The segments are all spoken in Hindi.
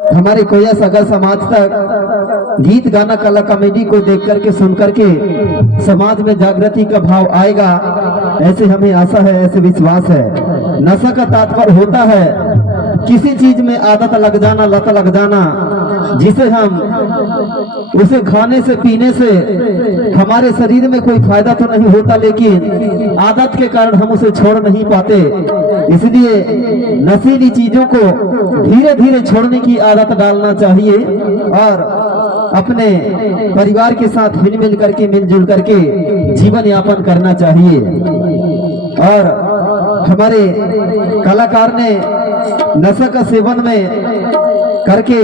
हमारे कोया सगा समाज तक गीत गाना कला कॉमेडी को देख करके सुन करके समाज में जागृति का भाव आएगा, ऐसे हमें आशा है, ऐसे विश्वास है। नशा का तात्पर्य होता है किसी चीज में आदत लग जाना, लत लग जाना, जिसे हम उसे खाने से पीने से हमारे शरीर में कोई फायदा तो नहीं होता, लेकिन आदत के कारण हम उसे छोड़ नहीं पाते। इसलिए नशीली चीजों को धीरे धीरे छोड़ने की आदत डालना चाहिए और अपने परिवार के साथ मिल करके, मिलजुल करके जीवन यापन करना चाहिए। और हमारे कलाकार ने नशा का सेवन में करके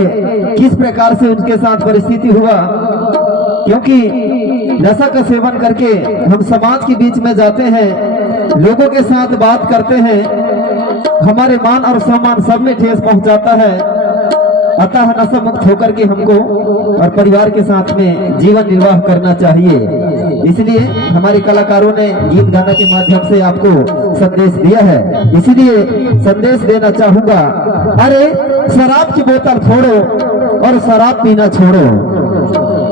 किस प्रकार से उनके साथ परिस्थिति हुआ, क्योंकि नशा का सेवन करके हम समाज के बीच में जाते हैं, लोगों के साथ बात करते हैं, हमारे मान और सम्मान सब में ठेस पहुंचाता है। अतः नशा मुक्त होकर के हमको और परिवार के साथ में जीवन निर्वाह करना चाहिए। इसलिए हमारे कलाकारों ने गीत गाना के माध्यम से आपको संदेश दिया है। इसलिए संदेश देना चाहूंगा, अरे शराब की बोतल फोड़ो और शराब पीना छोड़ो।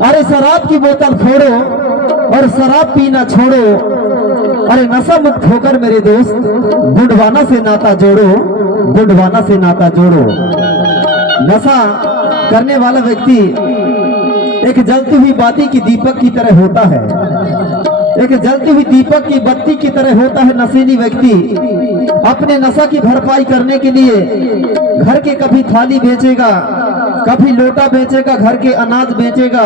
अरे शराब की बोतल फोड़ो और शराब पीना छोड़ो। अरे नशा मुक्त होकर मेरे दोस्त गुंडवाना से नाता जोड़ो, गुंडवाना से नाता जोड़ो। नशा करने वाला व्यक्ति एक जलती हुई बाती की दीपक की तरह होता है, एक जलती हुई दीपक की बत्ती की तरह होता है। नशीली व्यक्ति अपने नशा की भरपाई करने के लिए घर के कभी थाली बेचेगा, कभी लोटा बेचेगा, घर के अनाज बेचेगा,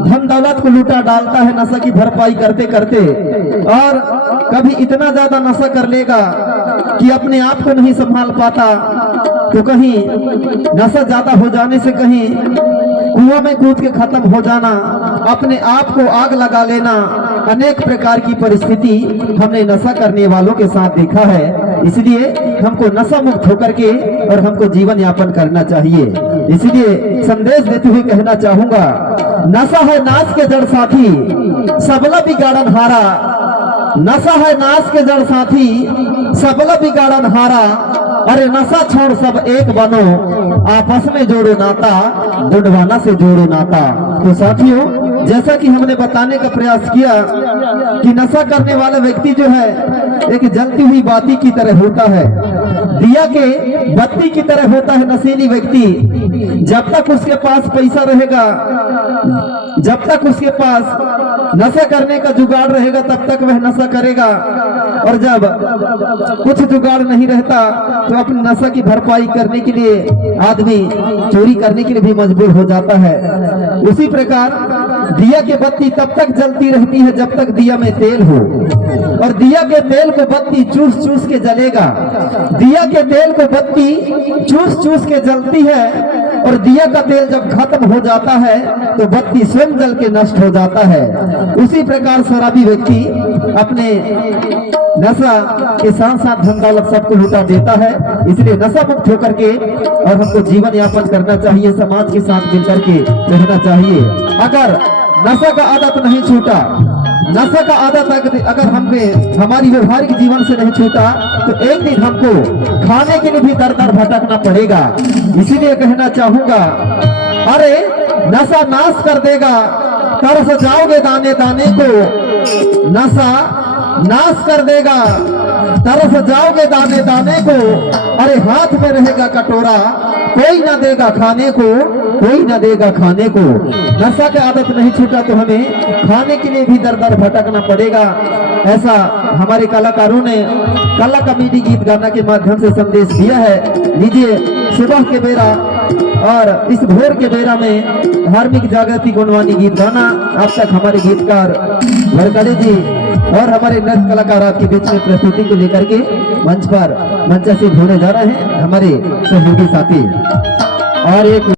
धन दौलत को लूटा डालता है नशा की भरपाई करते करते। और कभी इतना ज्यादा नशा कर लेगा कि अपने आप को नहीं संभाल पाता, तो कहीं नशा ज्यादा हो जाने से कहीं कुआं में कूद के खत्म हो जाना, अपने आप को आग लगा लेना, अनेक प्रकार की परिस्थिति हमने नशा करने वालों के साथ देखा है। इसलिए हमको नशा मुक्त होकर के और हमको जीवन यापन करना चाहिए। इसलिए संदेश देते हुए कहना चाहूंगा, नशा है नाश के जड़ साथी, सबला बिगाड़न हारा। नशा है नाश के जड़ साथी, सबला बिगाड़न हारा। अरे नशा छोड़ सब एक बनो, आपस में जोड़ो नाता, गुंडवाना से जोड़ो नाता। तो साथियों, जैसा कि हमने बताने का प्रयास किया कि नशा करने वाला व्यक्ति जो है एक जलती हुई बाती की तरह होता है, दिया के बत्ती की तरह होता है। नशीली व्यक्ति जब तक उसके पास पैसा रहेगा, जब तक उसके पास नशा करने का जुगाड़ रहेगा, तब तक वह नशा करेगा। और जब कुछ जुगाड़ नहीं रहता तो अपनी नशा की भरपाई करने के लिए आदमी चोरी करने के लिए भी मजबूर हो जाता है। उसी प्रकार दिया की बत्ती तब तक जलती रहती है जब तक दिया में तेल हो, और दिया के तेल को बत्ती चूस चूस के जलेगा। दिया के तेल को बत्ती चूस चूस के जलती है, और दिया का तेल जब खत्म हो जाता है तो बत्ती स्वयं जल के नष्ट हो जाता है। उसी प्रकार शराबी व्यक्ति अपने नशा के साथ साथ धन दौलत सबको लुटा देता है। इसलिए नशा मुक्त होकर के और हमको जीवन यापन करना चाहिए, समाज के साथ मिलकर के रहना चाहिए। अगर नशा का आदत नहीं छूटा, नशा का आदत अगर हमें हमारी व्यवहारिक जीवन से नहीं छूटा, तो एक दिन हमको खाने के लिए भी दर दर भटकना पड़ेगा। इसीलिए कहना चाहूंगा, अरे नशा नाश कर देगा, तरस जाओगे दाने दाने को। नशा नाश कर देगा, तरस जाओगे दाने दाने को। अरे हाथ में रहेगा कटोरा, कोई ना देगा खाने को, कोई ना देगा खाने को। नशा की आदत नहीं छूटा तो हमें खाने के लिए भी दर दर भटकना पड़ेगा। ऐसा हमारे कलाकारों ने कला कॉमेडी गीत गाना के माध्यम से संदेश दिया है। लीजिए, सुबह के बेरा और इस भोर के बेरा में धार्मिक जागृति गुणवानी गीत गाना अब तक हमारे गीतकार भरकड़ी जी और हमारे नृत्य कलाकार आपके बीच में प्रस्तुति को लेकर के मंच से ढूंढे जा रहे हैं हमारे सहयोगी साथी। और एक